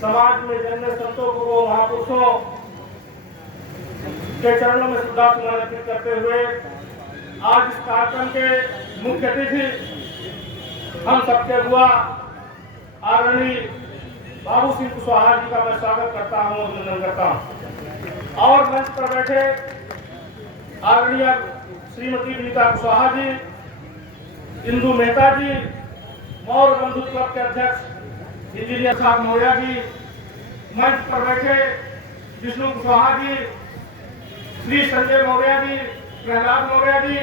समाज में जन्मे संतों को, महापुरुषों के चरणों में श्रद्धा सुमन अर्पित करते हुए आज इस कार्यक्रम के मुख्य अतिथि हम सबके हुआ आदरणीय बाबू सिंह कुशवाहा जी का मैं स्वागत करता हूँ, अभिनंदन करता हूँ। और मंच पर बैठे आदरणीय श्रीमती विनीता कुशवाहा जी, इंदु मेहता जी, मौर्य बंधु क्लब के अध्यक्ष इंजीनियर साहब मौर्य जी, मंच पर बैठे विष्णु कुशवाहा जी, श्री संजय मौर्य जी, प्रहलाद मौर्य जी,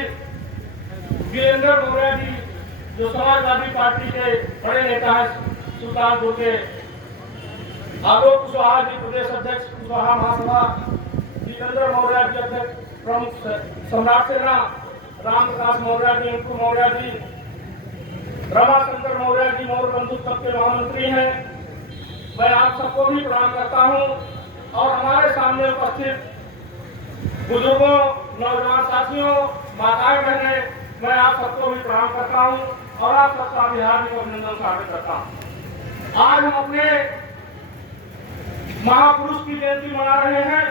वीरेंद्र मौर्य जी जो समाजवादी पार्टी के बड़े नेता हैं, सुल्तानपुर के आलोक कुशवाहा जी प्रदेश अध्यक्ष कुशवाहा महासभा, जितेंद्र मौर्य जी अध्यक्ष प्रमुख सम्राट सेना, राम प्रकाश मौर्य जी, अंकुर मौर्य जी, रमाशंकर मौर्य जी मौर्य बंधु क्लब के महामंत्री हैं। मैं आप सबको भी प्रणाम करता हूं और हमारे सामने उपस्थित बुजुर्गों, नौजवान साथियों, माताएं बहनें, मैं आप सबको भी प्रणाम करता हूं और आप सबका हार्दिक अभिनंदन स्वागत करता हूं। आज हम अपने महापुरुष की जयंती मना रहे हैं,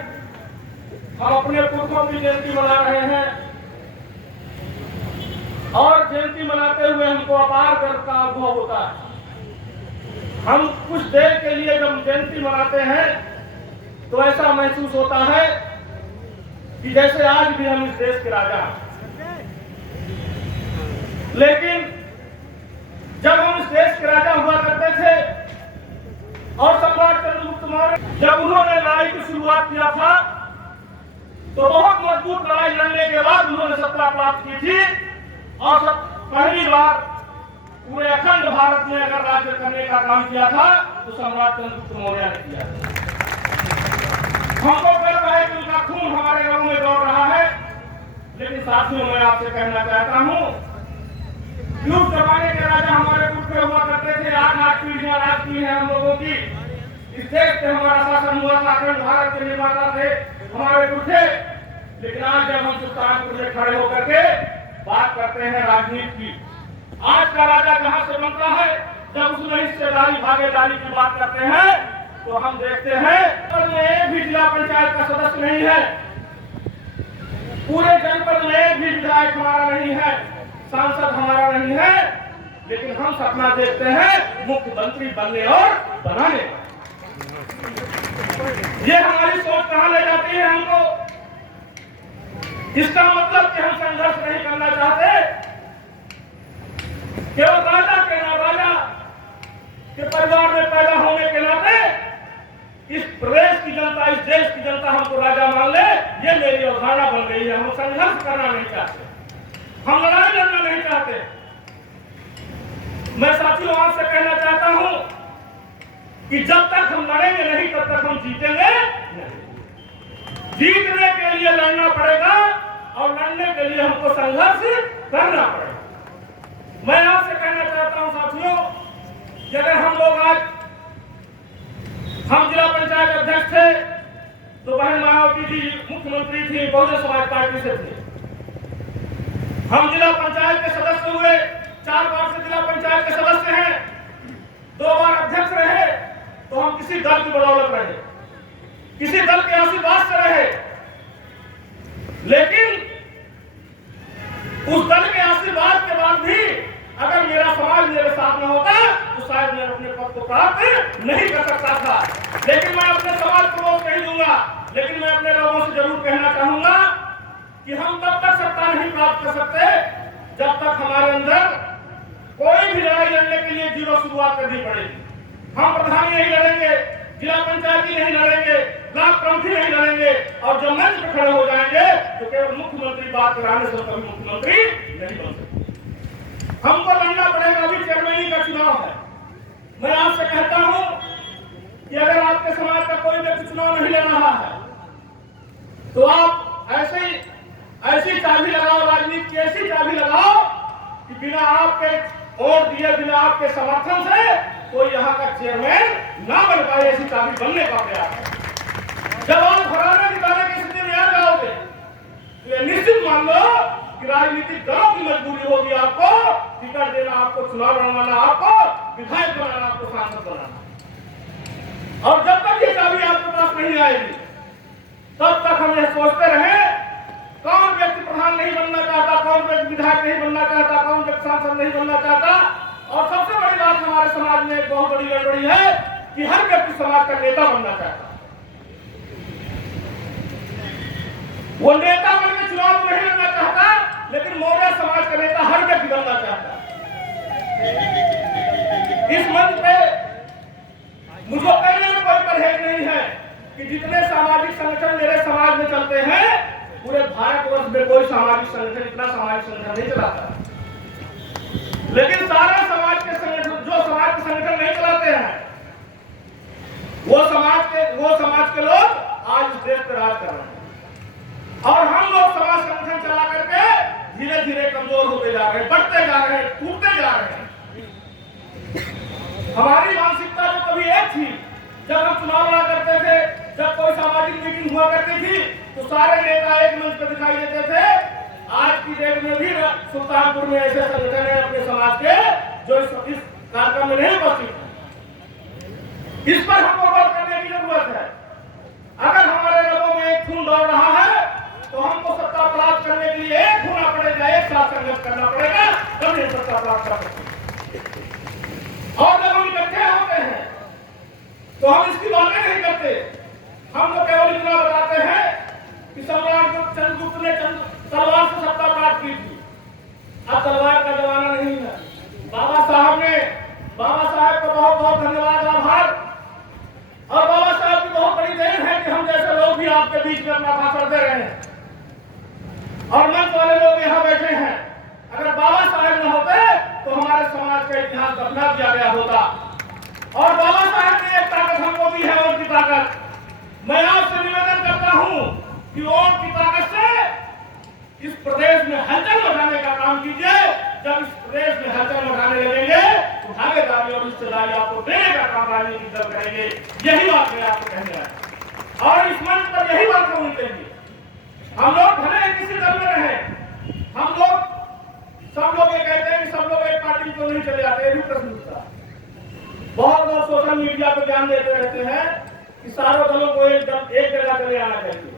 हम अपने पुरखों की जयंती मना रहे हैं और जयंती मनाते हुए हमको अपार गर्व का अनुभव होता है। हम कुछ देर के लिए जब जयंती मनाते हैं तो ऐसा महसूस होता है कि जैसे आज भी हम इस देश के राजा हैं। लेकिन जब हम इस देश के राजा हुआ करते थे और सम्राट चंद्रगुप्त मौर्य जब उन्होंने लड़ाई की शुरुआत किया था तो बहुत मजबूत लड़ाई लड़ने के बाद उन्होंने सत्ता प्राप्त की थी और पहली बार पूरे अखंड भारत में अगर राज्य करने का काम किया था तो सम्राट चंद्रगुप्त मौर्य ने किया। हमको गर्व है कि उनका खून हमारे रगों में दौड़ रहा है। लेकिन साथियों, मैं आपसे कहना चाहता हूँ कि उस जमाने के राजा हमारे पुरखे हुआ करते थे, 8 पीढ़ियां राज की है हम लोगों की। इस देश पे हमारा शासन हुआ था, अखंड भारत के निर्माता थे हमारे पुरखे। लेकिन आज जब हम सुल्तानपुर में खड़े होकर के बात करते हैं राजनीति की, आज का राजा कहां से बनता है? जब उसमें हिस्सेदारी भागीदारी की बात करते हैं तो हम देखते हैं में एक भी जिला पंचायत का सदस्य नहीं है, पूरे जनपद में एक भी विधायक हमारा नहीं है, सांसद हमारा नहीं है। लेकिन हम सपना देखते हैं मुख्यमंत्री बनने और बनाने का। ये हमारी सोच कहां ले जाती है हमको? इसका मतलब कि हम संघर्ष नहीं करना चाहते। केवल राजा के राजा के परिवार में पैदा होने के नाते इस प्रदेश की जनता, इस देश की जनता हमको राजा मान ले, ये मेरी अवधारणा बन गई है। हम संघर्ष करना नहीं चाहते, हम लड़ाई लड़ना नहीं चाहते। मैं साथियों आपसे कहना चाहता हूं कि जब तक हम लड़ेंगे नहीं तब तक हम जीतेंगे नहीं। जीतने के लिए लड़ना पड़ेगा और लड़ने के लिए हमको संघर्ष करना पड़ेगा। मैं आपसे कहना चाहता हूं साथियों कि अगर हम लोग आज हम जिला पंचायत अध्यक्ष थे तो बहन मायावती जी मुख्यमंत्री थी, बहुजन समाज पार्टी से थे। हम जिला पंचायत के सदस्य हुए, 4 बार से जिला पंचायत के सदस्य हैं, 2 बार अध्यक्ष रहे। तो हम किसी दल की बदौलत रहे, किसी दल के आशीर्वाद से रहे। लेकिन उस दल के आशीर्वाद के बाद भी अगर मेरा समाज मेरे साथ न होता तो शायद मैं अपने पद को प्राप्त नहीं कर सकता था। लेकिन मैं अपने समाज को वोट नहीं दूंगा, लेकिन मैं अपने लोगों से जरूर कहना चाहूंगा कि हम तब तक सत्ता नहीं प्राप्त कर सकते जब तक हमारे अंदर कोई भी लड़ाई लड़ने के लिए जीरो शुरुआत करनी पड़ेगी। हम प्रधानी नहीं लड़ेंगे, जिला पंचायती नहीं लड़ेंगे, ब्लॉक प्रमुखी नहीं लड़ेंगे और जब मंच पर खड़े हो जाएंगे तो केवल मुख्यमंत्री बात कराने से कभी मुख्यमंत्री नहीं बन सकते। हमको लड़ना पड़ेगा। अभी चेयरमैनी का चुनाव है। मैं आपसे कहता हूं कि अगर आपके समाज का कोई व्यक्ति चुनाव नहीं लड़ रहा है तो आप ऐसी चाबी लगाओ, राजनीति की ऐसी चाबी लगाओ कि बिना आपके वोट दिए, बिना आपके समर्थन से कोई यहाँ का चेयरमैन ना बन पाए। ऐसी चाबी बनने का प्रयास है। जब आप घराने निकालने की स्थिति में आ जाओगे तो ये निश्चित मान लो कि राजनीतिक दलों की मजबूरी होगी आपको टिकट देना, आपको चुनाव लड़वाना, आपको विधायक बनाना, आपको सांसद बनाना। नहीं आएगी। तब तक हम यह सोचते रहे कौन व्यक्ति प्रधान नहीं बनना चाहता, कौन व्यक्ति विधायक नहीं बनना चाहता, कौन व्यक्ति सांसद नहीं बनना चाहता। और सबसे बड़ी बात हमारे समाज में एक बहुत बड़ी गड़बड़ी है कि हर व्यक्ति समाज का नेता बनना चाहता। वो नेता बनकर चुनाव नहीं लड़ना चाहता, लेकिन मौर्य समाज का नेता हर व्यक्ति बनना चाहता। इस मंच पे मुझको कहने में कोई परहेज नहीं है कि जितने सामाजिक संगठन मेरे समाज में चलते हैं, पूरे भारतवर्ष में कोई सामाजिक संगठन इतना सामाजिक संगठन नहीं चलाता। लेकिन सारे समाज के संगठन, जो समाज के संगठन नहीं चलाते हैं, वो समाज के लोग आज इस देश पर राज कर रहे हैं। और हम लोग समाज संगठन चला करके धीरे धीरे कमजोर होते जा रहे हैं, बढ़ते जा रहे हैं, टूटते जा रहे हैं। हमारी मानसिकता जो कभी एक थी, जब हम चुनाव लड़ा करते थे, जब कोई सामाजिक मीटिंग हुआ करती थी, तो सारे नेता एक मंच पर दिखाई देते थे। आज की डेट में भी सुल्तानपुर में ऐसे संगठन है अपने समाज के जो इस कार्यक्रम में नहीं उपस्थित है। इस पर हमको गौर करने की जरूरत है। अगर हमारे लोगों में एक खून दौड़ रहा है, तो हमको सत्ता प्राप्त करने के लिए एक होना पड़ेगा, एक साथ संघर्ष करना पड़ेगा, तभी सत्ता प्राप्त कर सकते हैं। और जब हम इकट्ठे होते हैं तो हम इसकी बातें नहीं करते। हम तो केवल इतना बताते हैं कि सम्राट चंद्रगुप्त ने तलवार से सत्ता प्राप्त की थी। अब तलवार का जमाना नहीं है। बाबा साहब का बहुत बहुत धन्यवाद, आभार। और बाबा साहब की बहुत बड़ी देन है कि हम जैसे लोग भी आपके बीच में अपना भाषण दे रहे हैं और मंच वाले लोग यहाँ बैठे हैं। अगर बाबा साहब न होते तो हमारे समाज का इतिहास दफना किया गया होता। और बाबा साहब ने एक ताकत हमको दी है, वोट की ताकत। मैं आपसे निवेदन करता हूँ कि वोट की ताकत से इस प्रदेश में हलचल मचाने का काम कीजिए। जब इस प्रदेश में हलचल मचाने लगेंगे तो भागीदारी और हिस्सेदारी आपको देने का काम राजनीतिक दल करेंगे। यही बात मैं आपको कहने आया और इस मंच पर यही बात होनी चाहिए। हम लोग भले ही किसी दल में रहे, हम लोग सब लोग ये कहते हैं कि सब लोग एक पार्टी को नहीं चले जाते, ये भी प्रश्न उठता है। बहुत लोग सोशल मीडिया पर ध्यान देते रहते हैं कि सारे दलों को एक जगह चले आना चाहिए।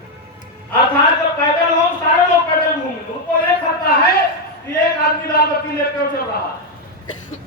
अर्थात जब पैदल हो सारे लोग पैदल घूमें। उनको ये खतरा है कि एक आदमी लाल बत्ती लेकर चल रहा है,